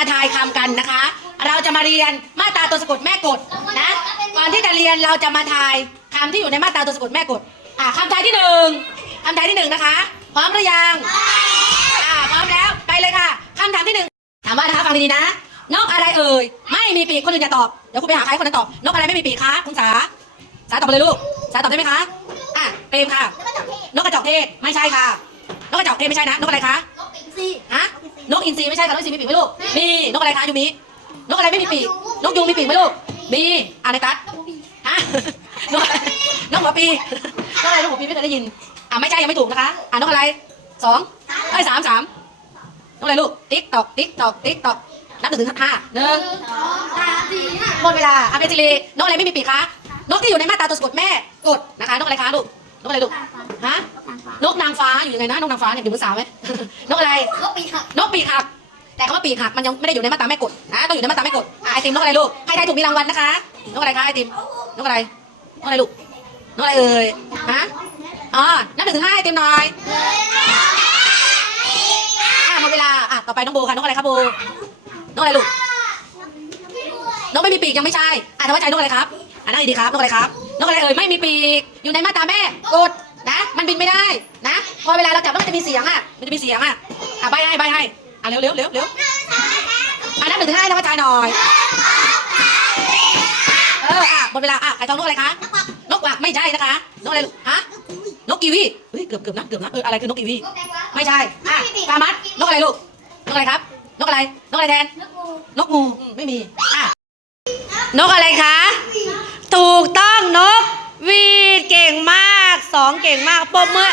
มาทายคำกันนะคะ เราจะมาเรียนมาตราตัวสะกดแม่กดนะ ก่อนที่จะเรียนเราจะมาทายคำที่อยู่ในมาตราตัวสะกดแม่กดอ่าคำทายที่หนึ่งคำทายที่หนึ่งนะคะ พร้อมหรือยังอ่าพร้อมแล้วไปเลยค่ะคำถามที่หนึ่งถามว่านะคะฟังดีๆนะ นกอะไรเอ่ยไม่มีปีกคนอื่นอย่าตอบเดี๋ยวคุณไปหาใครคนนั้นตอบนกอะไรไม่มีปีกคะคุณสาสาตอบมาเลยลูกสาตอบได้ไหมคะอะเปรมค่ะ นกกระจอกเทศไม่ใช่ค่ะนกกระจอกเทศไม่ใช่นะนกอะไรคะฮะน กอินทรีไม่ใช่ค่ะนกอินทรีมีปีกไหมลูกมีนกอะไรคะยูมินกอะไรไม่มีปีกนกยูงมีปีกไหมลูกมีอ่านในตัดฮะนกอะไรนกหัวปีนกอะไรนกหัวปีไม่เคยได้ยินอะไม่ใช่ยังไม่ถูกนะคะอะนกอะไรสองเอ้ยสามสามนกอะไรลูกติ๊กตอกติ๊กตอกติ๊กตอกนับหนึ่งถึงห้าหนึ่งหมดเวลาอาเปจิลีนกอะไรไม่มีปีกคะนกที่อยู่ในมาตราตัวสะกดแม่กดนะคะนกอะไรคะลูกนกอะไรลูกฮะนกนางฟ้าอยู่ยังไงนะนกนางฟ้าเนี่ยอยู่บนสาวไหมนกอะไร นกปีกหัก แต่คำว่าปีกหักมันยังไม่ได้อยู่ในมาตราแม่กฎนะต้องอยู่ในมาตราแม่กฎอะไอติมนกอะไรลูกใครทายถูกมีรางวัลนะคะนกอะไรคะไอติมนกอะไรนกอะไรลูกนกอะไรเอ่ยฮะอ๋อนับหนึ่งถึงห้าไอติมหน่อยอะหมดเวลาอะต่อไปน้องโบค่ะนกอะไรครับโบนกอะไรลูกนกไม่มีปีกยังไม่ใช่อะทำไมใจนกอะไรครับอะนั่งดีๆครับนกอะไรครับนกอะไรเอ่ยไม่มีปีกอยู่ในมาตราแม่กดนะ มันบินไม่ได้นะ พอเวลาเราจับแล้วมันจะมีเสียงอะ มันจะมีเสียงอะ อะใบให้ใบให้อะเร็วเร็วเร็วเร็วอะนับหนึ่งถึงห้าให้น้องกระจายหน่อยเอออะหมดเวลาอะใครทองนกอะไรคะนกกวักไม่ใช่นะคะนกอะไรลูกฮะนกกีวีเฮ้ยเกือบเกือบนะเกือบนะเอออะไรคือนกกีวีไม่ใช่อะปลามัดนกอะไรลูกนกอะไรครับนกอะไรนกอะไรแทนนกงูอืมไม่มีอะนกอะไรคะถูกต้องนกหวีดเก่งมากสองเก่งมากปรบมือ